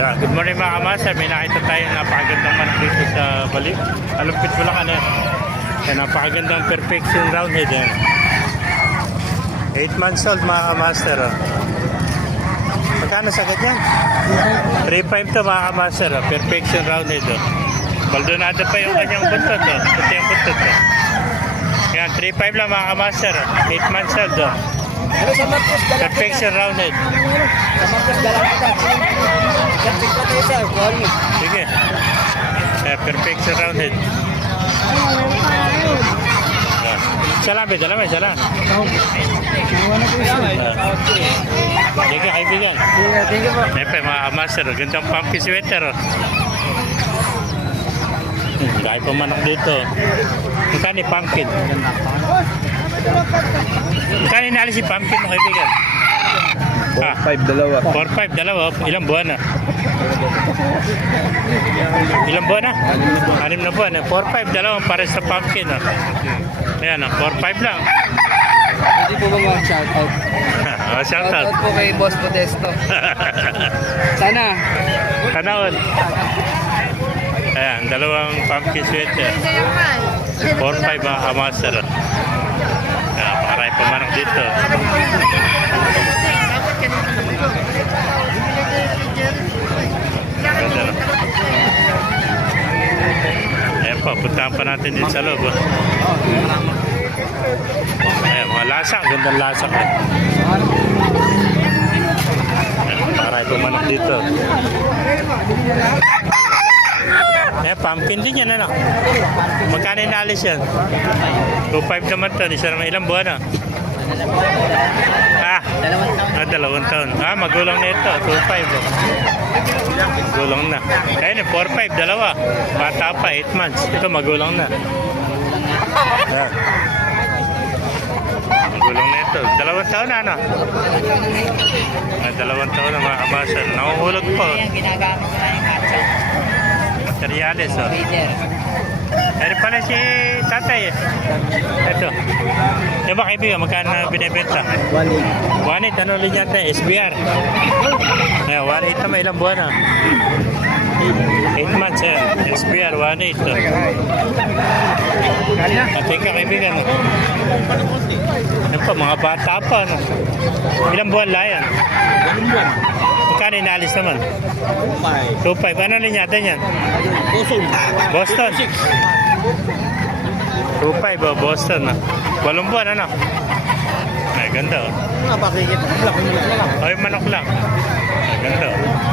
Yeah, good morning mga kamaster. May nakita tayo napakagandang manok dito sa balik. Alumpit mo lang ano. Yan, napakagandang perfection roundhead yan. 8 months old mga kamaster. Oh. Magkano sagad yan? 3.5 to mga kamaster. Oh. Perfection roundhead. Oh. Baldonado pa yung kanyang buntot. Oh. Ito yung buntot. Oh. Yan, 3.5 lang mga kamaster. Oh. 8 months old. Oh. Sa. Perfection roundhead. Sa Marcos, dalang kita. Sige. Eh, perfection roundhead. Ah. Isa lang, dala mo, isa lang. Ah. Sige, kaibigan. Siyempre, mga master, gandang pumpy sweater. Oh. Hmm, Dahil pa manok dito. Magkano yung pumpkin? Magkano inalis si pumpkin mo, kaibigan? Ah, 5 dalawa. 4-5, dalawa. Ilang buwan na? Ilang buwan na? Anim na buwan. 4-5, dalawa. Para sa pumpkin. Oh. Ayan, oh, 4-5 lang. Hindi po ba mga shoutout? oh, shout out. Shoutout po kay Boss Modesto. Sana. Kanawon. Ayan, dalawang pumpkin sweater. 4-5 mga kamaster. Ayan, paray pa manok dito. Ganda no? Ayan po, puntahan pa natin din sa loob. oh. Ayan, mga lasak. Gandang lasak. Eh. Pa manok dito. Eh, pumpkin din yan, ano? Magkano inalis yan? 2.5 naman to. Isa naman ilang buwan, ah? Ah, Dalawang taon. ah, dalawang taon. Ah, magulang na ito. 2.5. Oh. Magulang na. Ayun, eh, 4.5, dalawa. Bata pa, 8 months. Ito, magulang na. Yan. Magulang na ito. Dalawang taon na, ano? Ah, dalawang taon na, mga kabasal. Nakuhulog po. Yan, ginagamit na yung. Materiales, oh. Meron pala si tatay. eh. Ito. Yung ba kaibigan, magkano binibenta? 1 Wanit, ano ulit yata? SBR. Ayan, wanit na may ilang buwan na. 8 months yan. SBR, wanit. Oh. Pati ka kaibigan. Yan pa, mga bata pa. No? Ilang buwan lang yan? Magkano inalis naman? 2.5. Ano linyata niyan? Boston. 2.5 oh, Boston. ah. Walong buwan, ano? Ay, ganda oh. Ay, manok lang. Ay, ganda oh.